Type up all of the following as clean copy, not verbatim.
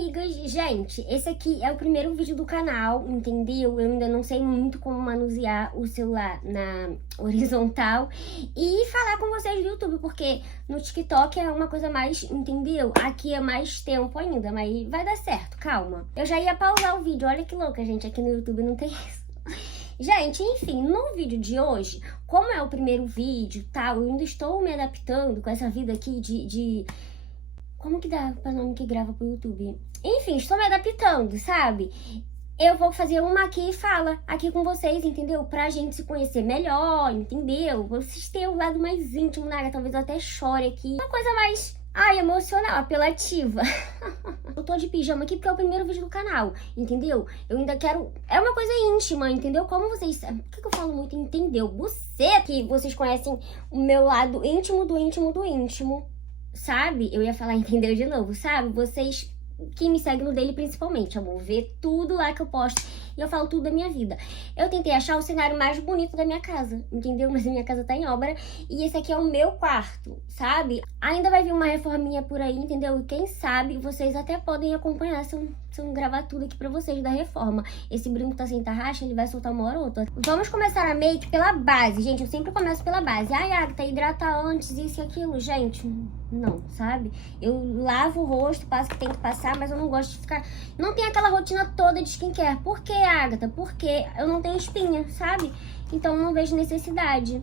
amigas, gente, esse aqui é o primeiro vídeo do canal, entendeu? Eu ainda não sei muito como manusear o celular na horizontal e falar com vocês do YouTube, porque no TikTok é uma coisa mais, entendeu? Aqui é mais tempo ainda, mas vai dar certo, calma. Eu já ia pausar o vídeo, olha que louca, gente, aqui no YouTube não tem isso. Gente, enfim, no vídeo de hoje, como é o primeiro vídeo, tá? Eu ainda estou me adaptando com essa vida aqui de... Como que dá pra nome que grava pro YouTube? Enfim, estou me adaptando, sabe? Eu vou fazer uma aqui e fala aqui com vocês, entendeu? Pra gente se conhecer melhor, entendeu? Vocês terem o lado mais íntimo, né? Talvez eu até chore aqui. Uma coisa mais, emocional, apelativa. Eu tô de pijama aqui porque é o primeiro vídeo do canal, entendeu? Eu ainda quero... É uma coisa íntima, entendeu? Como vocês... Por que eu falo muito entendeu? Você que vocês conhecem o meu lado íntimo do íntimo do íntimo. Sabe? Eu ia falar entendeu de novo, sabe? Vocês que me seguem no dele principalmente, amor, ver tudo lá que eu posto e eu falo tudo da minha vida. Eu tentei achar o cenário mais bonito da minha casa, entendeu? Mas a minha casa tá em obra e esse aqui é o meu quarto, sabe? Ainda vai vir uma reforminha por aí, entendeu? E quem sabe vocês até podem acompanhar se eu não gravar tudo aqui pra vocês da reforma. Esse brinco tá sem tarraxa, ele vai soltar uma hora ou outra. Vamos começar a make pela base, gente. Eu sempre começo pela base. Ai, Agatha, hidrata antes, isso e aquilo. Gente, não, sabe? Eu lavo o rosto, passo o que tem que passar, mas eu não gosto de ficar... Não tem aquela rotina toda de skincare. Por quê, Agatha? Porque eu não tenho espinha, sabe? Então eu não vejo necessidade.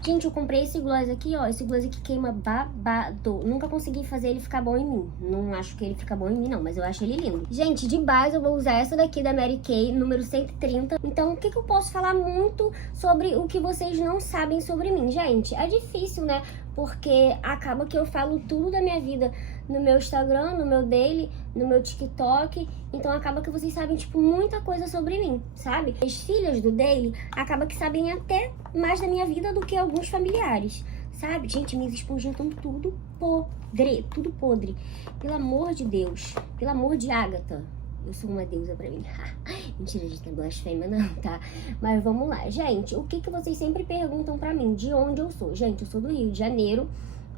Gente, eu comprei esse gloss aqui, ó. Esse gloss aqui queima babado. Nunca consegui fazer ele ficar bom em mim. Não acho que ele fica bom em mim, não. Mas eu acho ele lindo. Gente, de base eu vou usar essa daqui da Mary Kay, número 130. Então, o que eu posso falar muito sobre o que vocês não sabem sobre mim? Gente, é difícil, né? Porque acaba que eu falo tudo da minha vida no meu Instagram, no meu daily, no meu TikTok. Então acaba que vocês sabem, tipo, muita coisa sobre mim, sabe? As filhas do daily acaba que sabem até mais da minha vida do que alguns familiares, sabe? Gente, minhas esponjinhas estão tudo podre. Pelo amor de Deus, pelo amor de Agatha. Eu sou uma deusa pra mim. Mentira, gente, não é blasfêmia não, tá? Mas vamos lá. Gente, o que vocês sempre perguntam pra mim? De onde eu sou? Gente, eu sou do Rio de Janeiro,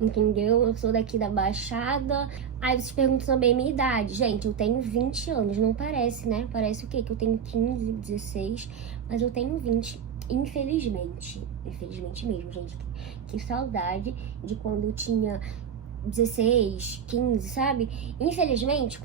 entendeu? Eu sou daqui da Baixada. Aí vocês perguntam também a minha idade. Gente, eu tenho 20 anos. Não parece, né? Parece o quê? Que eu tenho 15, 16. Mas eu tenho 20. Infelizmente. Infelizmente mesmo, gente. Que saudade de quando eu tinha 16, 15, sabe? Infelizmente,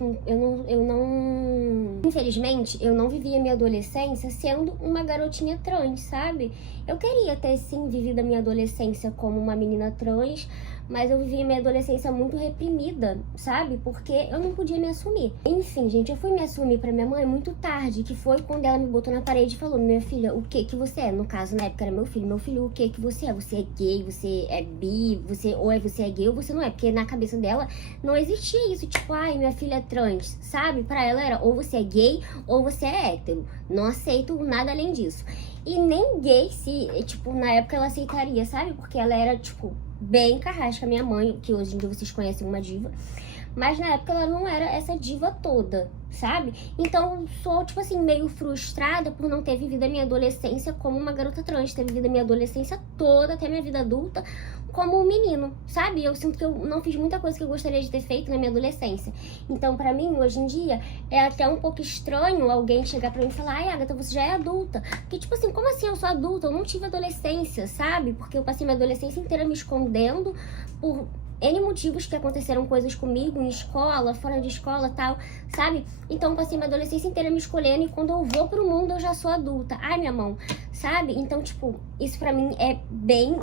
Infelizmente, eu não vivi a minha adolescência sendo uma garotinha trans, sabe? Eu queria ter, sim, vivido a minha adolescência como uma menina trans, mas eu vivi a minha adolescência muito reprimida, sabe? Porque eu não podia me assumir. Enfim, gente, eu fui me assumir pra minha mãe muito tarde, que foi quando ela me botou na parede e falou: minha filha, o que você é? No caso, na época era meu filho, o que você é? Você é gay, você é bi, você é gay ou você não é? Porque na cabeça dela não existia isso, tipo, ai, minha filha é trans, sabe? Pra ela era ou você é gay ou você é hétero. Não aceito nada além disso. E nem gay, tipo, na época ela aceitaria, sabe? Porque ela era, tipo, bem carrasca, minha mãe, que hoje em dia vocês conhecem uma diva. Mas na época ela não era essa diva toda, sabe? Então eu sou, tipo assim, meio frustrada por não ter vivido a minha adolescência como uma garota trans. Ter vivido a minha adolescência toda, até minha vida adulta, como um menino, sabe? Eu sinto que eu não fiz muita coisa que eu gostaria de ter feito na minha adolescência. Então, pra mim, hoje em dia, é até um pouco estranho alguém chegar pra mim e falar: ai, Agatha, você já é adulta. Porque, tipo assim, como assim eu sou adulta? Eu não tive adolescência, sabe? Porque eu passei minha adolescência inteira me escondendo por N motivos que aconteceram coisas comigo em escola, fora de escola, tal, sabe? Então eu passei minha adolescência inteira me escolhendo e quando eu vou pro mundo eu já sou adulta. Ai, minha mão, sabe? Então, tipo, isso pra mim é bem...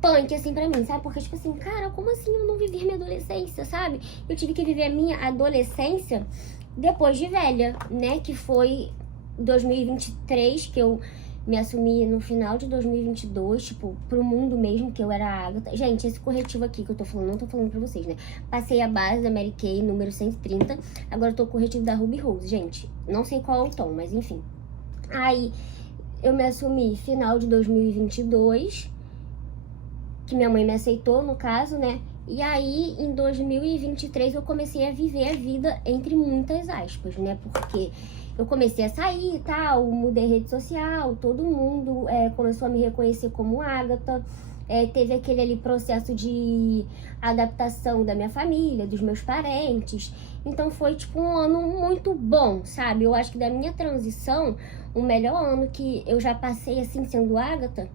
punk, assim, pra mim, sabe? Porque, tipo assim, cara, como assim eu não vivi minha adolescência, sabe? Eu tive que viver a minha adolescência depois de velha, né? Que foi 2023, que eu me assumi no final de 2022, tipo, pro mundo mesmo, que eu era a Agatha. Gente, esse corretivo aqui que eu tô falando, não tô falando pra vocês, né? Passei a base da Mary Kay, número 130. Agora eu tô com o corretivo da Ruby Rose, gente. Não sei qual é o tom, mas enfim. Aí, eu me assumi final de 2022, que minha mãe me aceitou, no caso, né? E aí, em 2023, eu comecei a viver a vida entre muitas aspas, né? Porque eu comecei a sair e tal, mudei rede social, todo mundo começou a me reconhecer como Agatha. teve aquele ali processo de adaptação da minha família, dos meus parentes. Então foi tipo um ano muito bom, sabe? Eu acho que da minha transição, o melhor ano que eu já passei assim sendo Agatha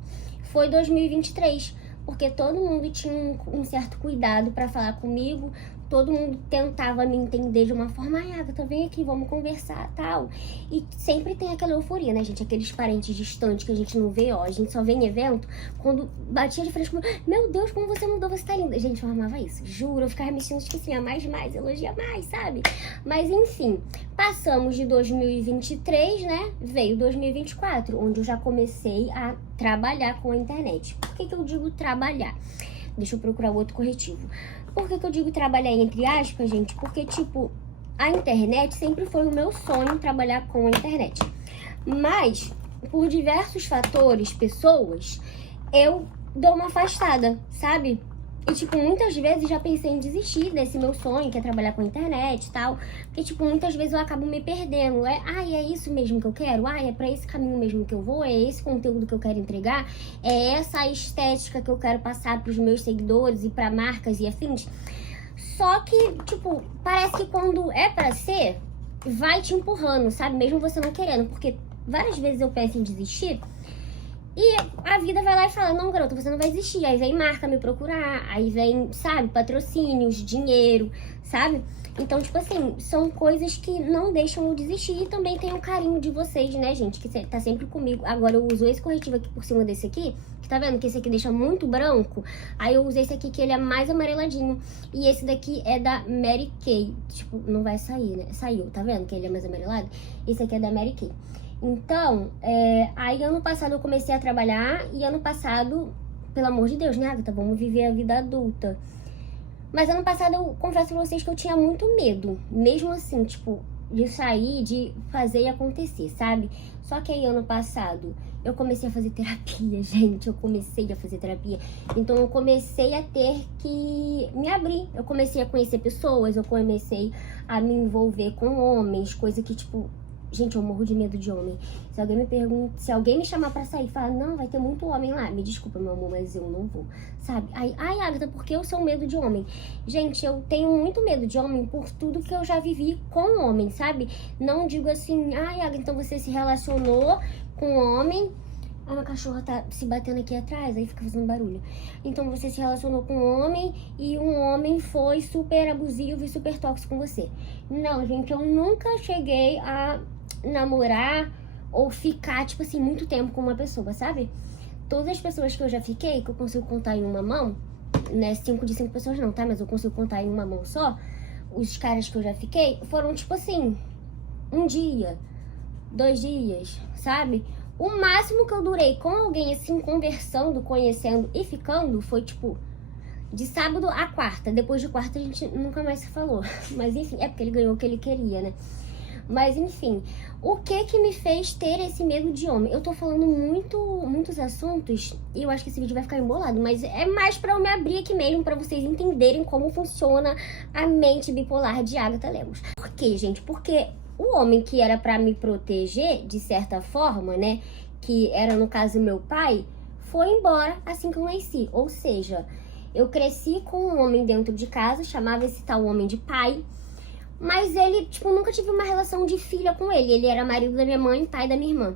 foi 2023, porque todo mundo tinha um certo cuidado pra falar comigo, todo mundo tentava me entender de uma forma, ai, Agatha, vem aqui, vamos conversar, tal. E sempre tem aquela euforia, né, gente? Aqueles parentes distantes que a gente não vê, ó, a gente só vê em evento, quando batia de frente comigo, meu Deus, como você mudou, você tá linda. Gente, eu amava isso, juro, eu ficava me sentindo, tipo assim, a mais, elogia mais, sabe? Mas, enfim, passamos de 2023, né, veio 2024, onde eu já comecei a trabalhar com a internet. Por que eu digo trabalhar? Deixa eu procurar outro corretivo. Por que eu digo trabalhar entre aspas, gente? Porque, tipo, a internet sempre foi o meu sonho trabalhar com a internet. Mas, por diversos fatores, pessoas, eu dou uma afastada, sabe? E, tipo, muitas vezes já pensei em desistir desse meu sonho, que é trabalhar com a internet e tal. Porque, tipo, muitas vezes eu acabo me perdendo. É isso mesmo que eu quero? É pra esse caminho mesmo que eu vou? É esse conteúdo que eu quero entregar? É essa a estética que eu quero passar pros meus seguidores e pra marcas e afins? Só que, tipo, parece que quando é pra ser, vai te empurrando, sabe? Mesmo você não querendo. Porque várias vezes eu penso em desistir, e a vida vai lá e fala, não, garota, você não vai existir. Aí vem marca me procurar, aí vem, sabe, patrocínios, dinheiro, sabe? Então, tipo assim, são coisas que não deixam eu desistir. E também tem o carinho de vocês, né, gente, que tá sempre comigo. Agora eu uso esse corretivo aqui por cima desse aqui, que tá vendo que esse aqui deixa muito branco. Aí eu uso esse aqui que ele é mais amareladinho. E esse daqui é da Mary Kay. Tipo, não vai sair, né? Saiu, tá vendo que ele é mais amarelado? Esse aqui é da Mary Kay. Então, aí ano passado eu comecei a trabalhar e ano passado, pelo amor de Deus, né, Agatha, vamos viver a vida adulta. Mas ano passado eu confesso pra vocês que eu tinha muito medo, mesmo assim, tipo, de sair, de fazer e acontecer, sabe? Só que aí ano passado eu comecei a fazer terapia, gente, eu comecei a fazer terapia. Então eu comecei a ter que me abrir, eu comecei a conhecer pessoas, eu comecei a me envolver com homens, coisa que, tipo... Gente, eu morro de medo de homem. Se alguém me pergunta, se alguém me chamar pra sair e falar, não, vai ter muito homem lá, me desculpa, meu amor, mas eu não vou, sabe? Ai, Agatha, por que eu sou medo de homem? Gente, eu tenho muito medo de homem por tudo que eu já vivi com homem, sabe? Não digo assim, Agatha, então você se relacionou com homem. A minha cachorra tá se batendo aqui atrás, aí fica fazendo barulho. Então você se relacionou com um homem e um homem foi super abusivo e super tóxico com você. Não, gente, eu nunca cheguei a namorar ou ficar, tipo assim, muito tempo com uma pessoa, sabe? Todas as pessoas que eu já fiquei, que eu consigo contar em uma mão, né? 5 de 5 pessoas não, tá? Mas eu consigo contar em uma mão só. Os caras que eu já fiquei foram, tipo assim, 1 dia, 2 dias, sabe? O máximo que eu durei com alguém, assim, conversando, conhecendo e ficando foi, tipo, de sábado a quarta. Depois de quarta a gente nunca mais se falou. Mas, enfim, é porque ele ganhou o que ele queria, né? Mas, enfim, o que me fez ter esse medo de homem? Eu tô falando muitos assuntos e eu acho que esse vídeo vai ficar embolado, mas é mais pra eu me abrir aqui mesmo, pra vocês entenderem como funciona a mente bipolar de Agatha Lemos. Por quê, gente? Porque o homem que era pra me proteger, de certa forma, né, que era, no caso, meu pai, foi embora assim que eu nasci. Ou seja, eu cresci com um homem dentro de casa, chamava esse tal homem de pai, mas ele, tipo, nunca tive uma relação de filha com ele. Ele era marido da minha mãe, pai da minha irmã.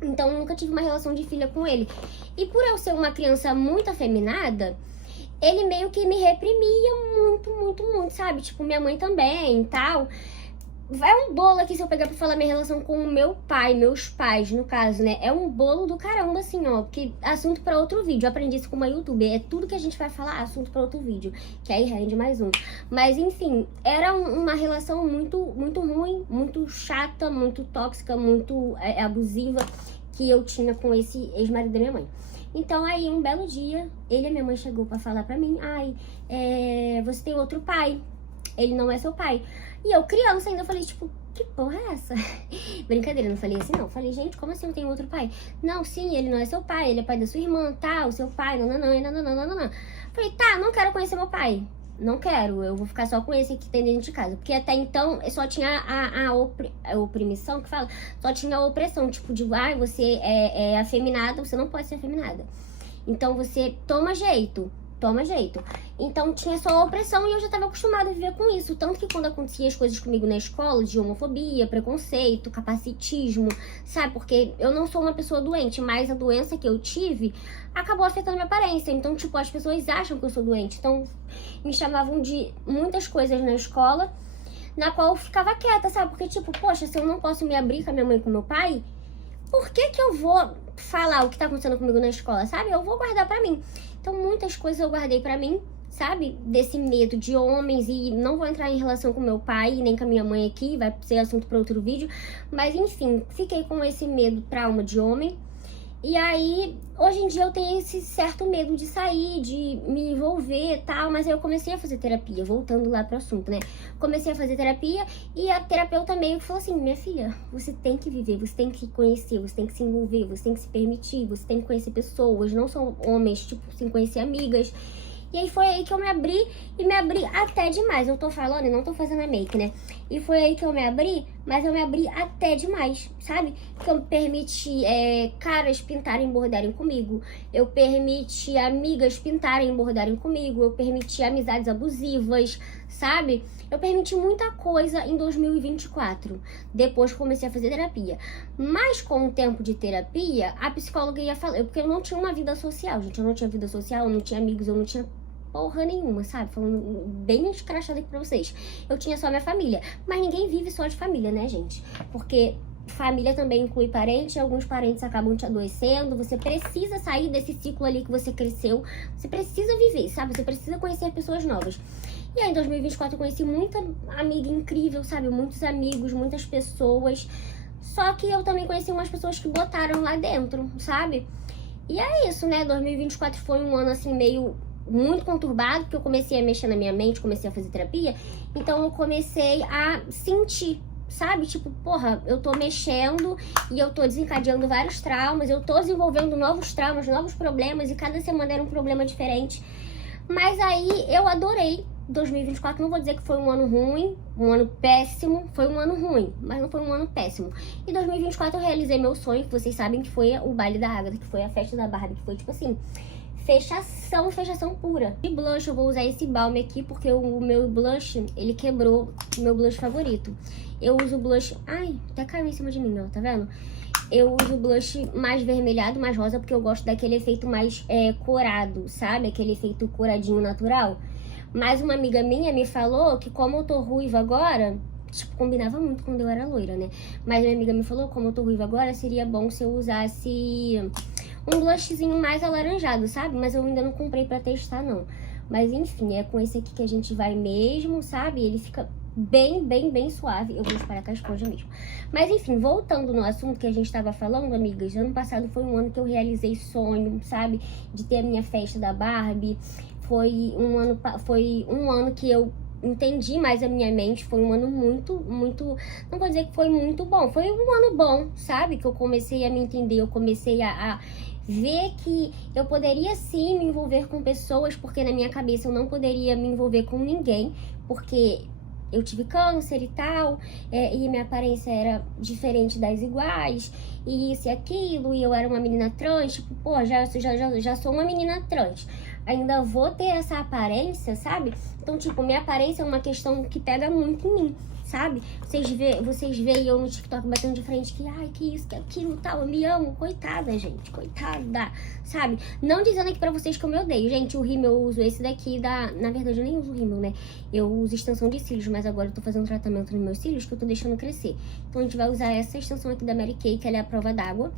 Então, nunca tive uma relação de filha com ele. E por eu ser uma criança muito afeminada, ele meio que me reprimia muito, sabe? Tipo, minha mãe também e tal. É um bolo aqui se eu pegar pra falar minha relação com o meu pai, meus pais, no caso, né? É um bolo do caramba, assim, ó. Porque assunto pra outro vídeo. Eu aprendi isso com uma youtuber. É tudo que a gente vai falar, assunto pra outro vídeo. Que aí rende mais um. Mas, enfim, era uma relação muito ruim, muito chata, muito tóxica, muito abusiva que eu tinha com esse ex-marido da minha mãe. Então, aí, um belo dia, ele e a minha mãe chegou pra falar pra mim, você tem outro pai. Ele não é seu pai. E eu, criança, ainda falei, tipo, que porra é essa? Brincadeira, não falei assim, não. Falei, gente, como assim eu tenho outro pai? Não, sim, ele não é seu pai, ele é pai da sua irmã, tá? O seu pai, nananã. Falei, tá, não quero conhecer meu pai. Não quero, eu vou ficar só com esse que tem dentro de casa. Porque até então, só tinha a oprimição, que fala, só tinha a opressão, tipo, de, você é afeminada, você não pode ser afeminada. Então você toma jeito. Toma jeito. Então tinha só opressão e eu já tava acostumada a viver com isso. Tanto que quando acontecia as coisas comigo na escola, de homofobia, preconceito, capacitismo, sabe? Porque eu não sou uma pessoa doente, mas a doença que eu tive acabou afetando minha aparência. Então, tipo, as pessoas acham que eu sou doente. Então, me chamavam de muitas coisas na escola, na qual eu ficava quieta, sabe? Porque, tipo, poxa, se eu não posso me abrir com a minha mãe e com meu pai, por que que eu vou falar o que tá acontecendo comigo na escola, sabe? Eu vou guardar pra mim. Então, muitas coisas eu guardei pra mim, sabe? Desse medo de homens, e não vou entrar em relação com meu pai, nem com a minha mãe aqui, vai ser assunto pra outro vídeo. Mas, enfim, fiquei com esse medo, trauma de homem. E aí, hoje em dia eu tenho esse certo medo de sair, de me envolver e tal, mas aí eu comecei a fazer terapia, voltando lá pro assunto, né? Comecei a fazer terapia e a terapeuta meio que falou assim, minha filha, você tem que viver, você tem que conhecer, você tem que se envolver, você tem que se permitir, você tem que conhecer pessoas, não são homens, tipo, sem conhecer amigas. E aí foi aí que eu me abri, e me abri até demais. Eu tô falando e não tô fazendo a make, né? E foi aí que eu me abri, mas eu me abri até demais, sabe? Que eu permiti caras pintarem e bordarem comigo. Eu permiti amigas pintarem e bordarem comigo. Eu permiti amizades abusivas, sabe? Eu permiti muita coisa em 2024, depois que comecei a fazer terapia. Mas com o tempo de terapia, a psicóloga ia falar... Porque eu não tinha uma vida social, gente. Eu não tinha vida social, eu não tinha amigos, eu não tinha porra nenhuma, sabe? Falando bem escrachado aqui pra vocês. Eu tinha só minha família. Mas ninguém vive só de família, né, gente? Porque família também inclui parente, alguns parentes acabam te adoecendo. Você precisa sair desse ciclo ali que você cresceu. Você precisa viver, sabe? Você precisa conhecer pessoas novas. E aí, em 2024, eu conheci muita amiga incrível, sabe? Muitos amigos, muitas pessoas. Só que eu também conheci umas pessoas que botaram lá dentro, sabe? E é isso, né? 2024 foi um ano, assim, meio... muito conturbado, porque eu comecei a mexer na minha mente, comecei a fazer terapia. Então, eu comecei a sentir, sabe? Tipo, porra, eu tô mexendo e eu tô desencadeando vários traumas. Eu tô desenvolvendo novos traumas, novos problemas. E cada semana era um problema diferente. Mas aí, eu adorei 2024, não vou dizer que foi um ano ruim, um ano péssimo, foi um ano ruim, mas não foi um ano péssimo. E 2024 eu realizei meu sonho, que vocês sabem que foi o baile da Agatha, que foi a festa da Barbie, que foi tipo assim, fechação pura. De blush, eu vou usar esse balme aqui, porque o meu blush, ele quebrou o meu blush favorito. Eu uso blush... Ai, até caiu em cima de mim, ó, tá vendo? Eu uso blush mais vermelhado, mais rosa, porque eu gosto daquele efeito mais corado, sabe? Aquele efeito coradinho natural. Mas uma amiga minha me falou que como eu tô ruiva agora, tipo, combinava muito quando eu era loira, né? Mas minha amiga me falou, como eu tô ruiva agora, seria bom se eu usasse um blushzinho mais alaranjado, sabe? Mas eu ainda não comprei pra testar, não. Mas enfim, é com esse aqui que a gente vai mesmo, sabe? Ele fica bem suave. Eu vou espalhar com a esponja mesmo. Mas enfim, voltando no assunto que a gente tava falando, amigas, ano passado foi um ano que eu realizei sonho, sabe? De ter a minha festa da Barbie. Foi um ano que eu entendi mais a minha mente. Foi um ano muito, não vou dizer que foi muito bom. Foi um ano bom, sabe? Que eu comecei a me entender, eu comecei a ver que eu poderia sim me envolver com pessoas, porque na minha cabeça eu não poderia me envolver com ninguém, porque eu tive câncer e tal, e minha aparência era diferente das iguais, e isso e aquilo, e eu era uma menina trans, tipo, pô, já sou uma menina trans. Ainda vou ter essa aparência, sabe? Então, tipo, minha aparência é uma questão que pega muito em mim, sabe? Vocês veem eu no TikTok batendo de frente que, ai, que isso, que aquilo, tal, eu me amo, coitada, gente, coitada, sabe? Não dizendo aqui pra vocês que eu me odeio, gente, o rímel eu uso esse daqui na verdade eu nem uso rímel, né? Eu uso extensão de cílios, mas agora eu tô fazendo um tratamento nos meus cílios que eu tô deixando crescer. Então a gente vai usar essa extensão aqui da Mary Kay, que ela é a prova d'água,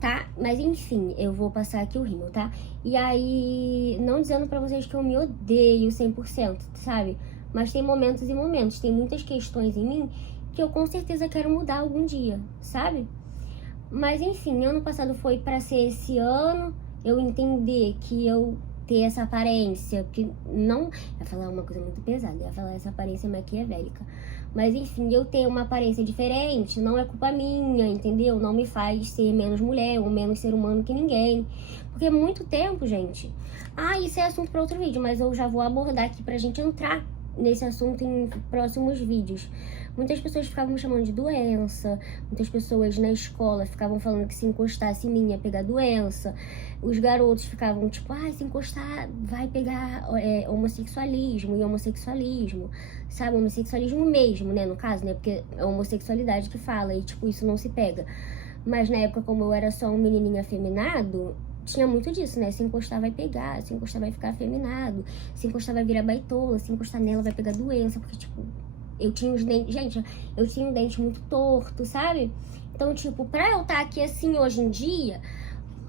tá? Mas enfim, eu vou passar aqui o rímel, tá? E aí, não dizendo pra vocês que eu me odeio 100%, sabe? Mas tem momentos e momentos, tem muitas questões em mim que eu com certeza quero mudar algum dia, sabe? Mas enfim, ano passado foi pra ser esse ano, eu entender que eu ter essa aparência, que não... Ia falar uma coisa muito pesada, ia falar essa aparência maquiavélica. Mas enfim, eu ter uma aparência diferente não é culpa minha, entendeu? Não me faz ser menos mulher ou menos ser humano que ninguém. Porque é muito tempo, gente. Ah, isso é assunto para outro vídeo, mas eu já vou abordar aqui pra gente entrar nesse assunto em próximos vídeos. Muitas pessoas ficavam me chamando de doença, muitas pessoas na escola ficavam falando que se encostasse em mim ia pegar doença, os garotos ficavam tipo, se encostar vai pegar homossexualismo e homossexualismo, sabe, homossexualismo mesmo, né, no caso, né, porque é homossexualidade que fala e tipo, isso não se pega. Mas na época, como eu era só um menininho afeminado, tinha muito disso, né? Se encostar vai pegar, se encostar vai ficar afeminado, se encostar vai virar baitola, se encostar nela vai pegar doença, porque, tipo, eu tinha os dentes... Gente, eu tinha um dente muito torto, sabe? Então, tipo, pra eu estar aqui assim hoje em dia,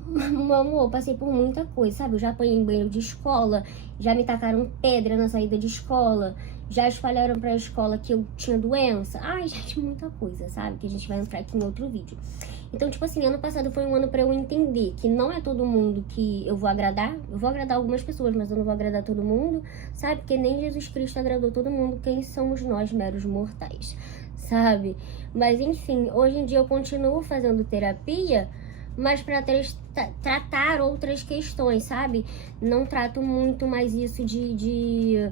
meu amor, eu passei por muita coisa, sabe? Eu já apanhei em banheiro de escola, já me tacaram pedra na saída de escola, já espalharam pra escola que eu tinha doença. Ai, gente, muita coisa, sabe? Que a gente vai entrar aqui em outro vídeo. Então, tipo assim, ano passado foi um ano pra eu entender que não é todo mundo que eu vou agradar. Eu vou agradar algumas pessoas, mas eu não vou agradar todo mundo, sabe? Porque nem Jesus Cristo agradou todo mundo. Quem somos nós, meros mortais, sabe? Mas, enfim, hoje em dia eu continuo fazendo terapia, mas pra tratar outras questões, sabe? Não trato muito mais isso de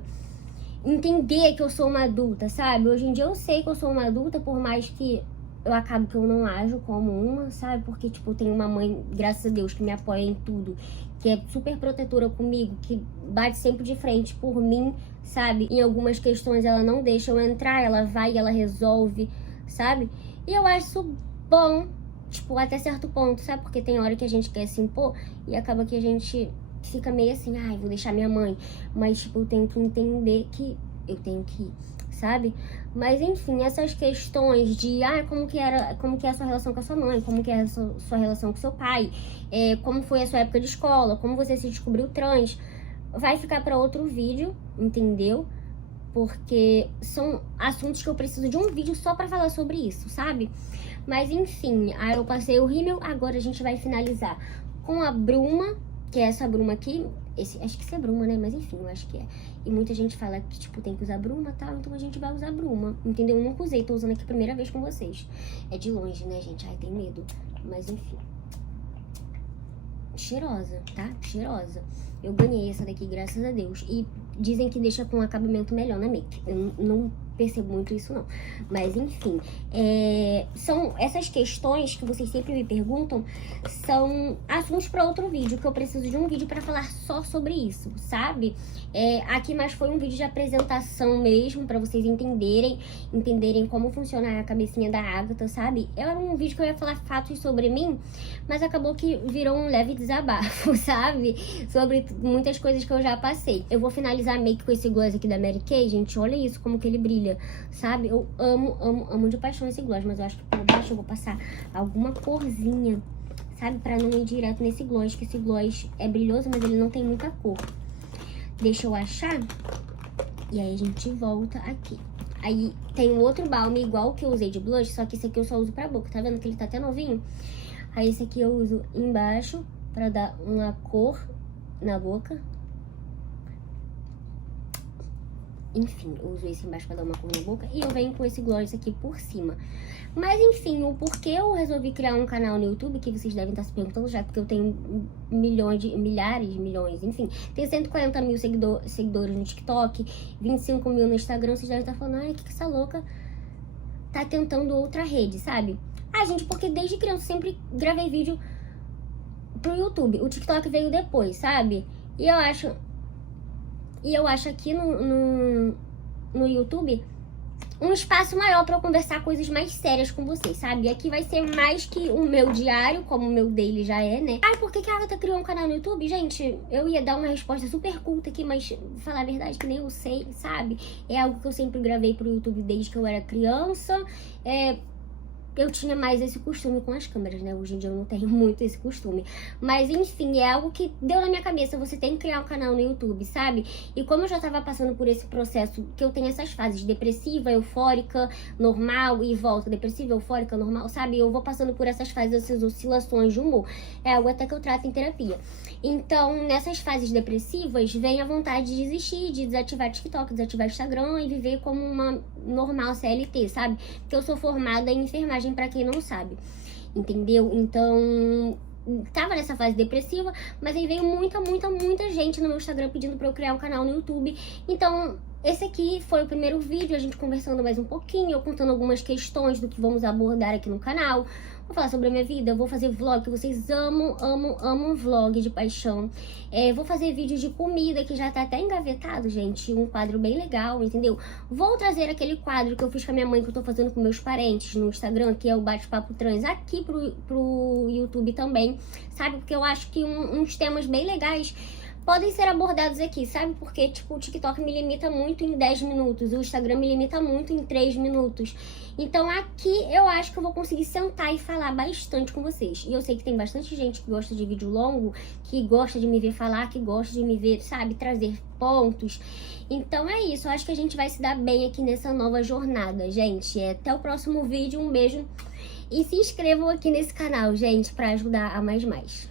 entender que eu sou uma adulta, sabe? Hoje em dia eu sei que eu sou uma adulta, por mais que eu acabo que eu não ajo como uma, sabe? Porque, tipo, eu tenho uma mãe, graças a Deus, que me apoia em tudo, que é super protetora comigo, que bate sempre de frente por mim, sabe? Em algumas questões ela não deixa eu entrar, ela vai e ela resolve, sabe? E eu acho isso bom, tipo, até certo ponto, sabe? Porque tem hora que a gente quer se impor e acaba que a gente fica meio assim, vou deixar minha mãe. Mas, tipo, eu tenho que entender que eu tenho que ir, sabe? Mas, enfim, essas questões de, como que é a sua relação com a sua mãe, como que é a sua relação com seu pai, como foi a sua época de escola, como você se descobriu trans, vai ficar para outro vídeo, entendeu? Porque são assuntos que eu preciso de um vídeo só pra falar sobre isso, sabe? Mas, enfim, aí eu passei o rímel, agora a gente vai finalizar com a bruma, que é essa bruma aqui. Acho que isso é bruma, né? Mas enfim, eu acho que é. E muita gente fala que, tipo, tem que usar bruma e tal, então a gente vai usar bruma, entendeu? Eu nunca usei, tô usando aqui a primeira vez com vocês. É de longe, né, gente? Ai, tem medo. Mas enfim. Cheirosa, tá? Cheirosa. Eu ganhei essa daqui, graças a Deus. E dizem que deixa com um acabamento melhor na make. Eu não percebo muito isso, não. Mas, enfim. São essas questões que vocês sempre me perguntam, são assuntos para outro vídeo, que eu preciso de um vídeo para falar só sobre isso, sabe? Aqui mais foi um vídeo de apresentação mesmo, para vocês entenderem como funciona a cabecinha da Agatha, sabe? Era um vídeo que eu ia falar fatos sobre mim, mas acabou que virou um leve desabafo, sabe? Sobre muitas coisas que eu já passei. Eu vou finalizar a make com esse gloss aqui da Mary Kay, gente. Olha isso, como que ele brilha, sabe? Eu amo de paixão esse gloss, mas eu acho que por baixo eu vou passar alguma corzinha, sabe? Pra não ir direto nesse gloss, que esse gloss é brilhoso, mas ele não tem muita cor. Deixa eu achar. E aí a gente volta aqui. Aí tem um outro balme igual que eu usei de blush, só que esse aqui eu só uso pra boca. Tá vendo que ele tá até novinho? Aí esse aqui eu uso embaixo pra dar uma cor na boca. Enfim, eu uso esse embaixo pra dar uma cor na boca. E eu venho com esse gloss aqui por cima. Mas enfim, o porquê eu resolvi criar um canal no YouTube, que vocês devem estar se perguntando já, porque eu tenho milhões, enfim. Tenho 140 mil seguidores no TikTok, 25 mil no Instagram. Vocês devem estar falando, o que essa louca tá tentando outra rede, sabe? Gente, porque desde criança eu sempre gravei vídeo pro YouTube. O TikTok veio depois, sabe? E eu acho aqui no YouTube um espaço maior pra eu conversar coisas mais sérias com vocês, sabe? E aqui vai ser mais que o meu diário, como o meu daily já é, né? Por que a Agatha criou um canal no YouTube? Gente, eu ia dar uma resposta super culta aqui, mas falar a verdade que nem eu sei, sabe? É algo que eu sempre gravei pro YouTube desde que eu era criança. Eu tinha mais esse costume com as câmeras, né? Hoje em dia eu não tenho muito esse costume. Mas, enfim, é algo que deu na minha cabeça. Você tem que criar um canal no YouTube, sabe? E como eu já tava passando por esse processo, que eu tenho essas fases depressiva, eufórica, normal e volta. Depressiva, eufórica, normal, sabe? Eu vou passando por essas fases, essas oscilações de humor. É algo até que eu trato em terapia. Então, nessas fases depressivas, vem a vontade de desistir, de desativar TikTok, desativar Instagram e viver como uma normal CLT, sabe? Porque eu sou formada em enfermagem, pra quem não sabe, entendeu? Então, tava nessa fase depressiva, mas aí veio muita gente no meu Instagram pedindo pra eu criar um canal no YouTube. Então, esse aqui foi o primeiro vídeo, a gente conversando mais um pouquinho, eu contando algumas questões do que vamos abordar aqui no canal. Vou falar sobre a minha vida, vou fazer vlog, que vocês amam vlog de paixão. Vou fazer vídeo de comida, que já tá até engavetado, gente, um quadro bem legal, entendeu? Vou trazer aquele quadro que eu fiz com a minha mãe, que eu tô fazendo com meus parentes no Instagram, que é o Bate-Papo Trans, aqui pro YouTube também, sabe? Porque eu acho que uns temas bem legais podem ser abordados aqui, sabe? Porque, tipo, o TikTok me limita muito em 10 minutos, o Instagram me limita muito em 3 minutos. Então aqui eu acho que eu vou conseguir sentar e falar bastante com vocês. E eu sei que tem bastante gente que gosta de vídeo longo, que gosta de me ver falar, que gosta de me ver, sabe, trazer pontos. Então é isso, eu acho que a gente vai se dar bem aqui nessa nova jornada, gente. Até o próximo vídeo, um beijo. E se inscrevam aqui nesse canal, gente, pra ajudar a mais.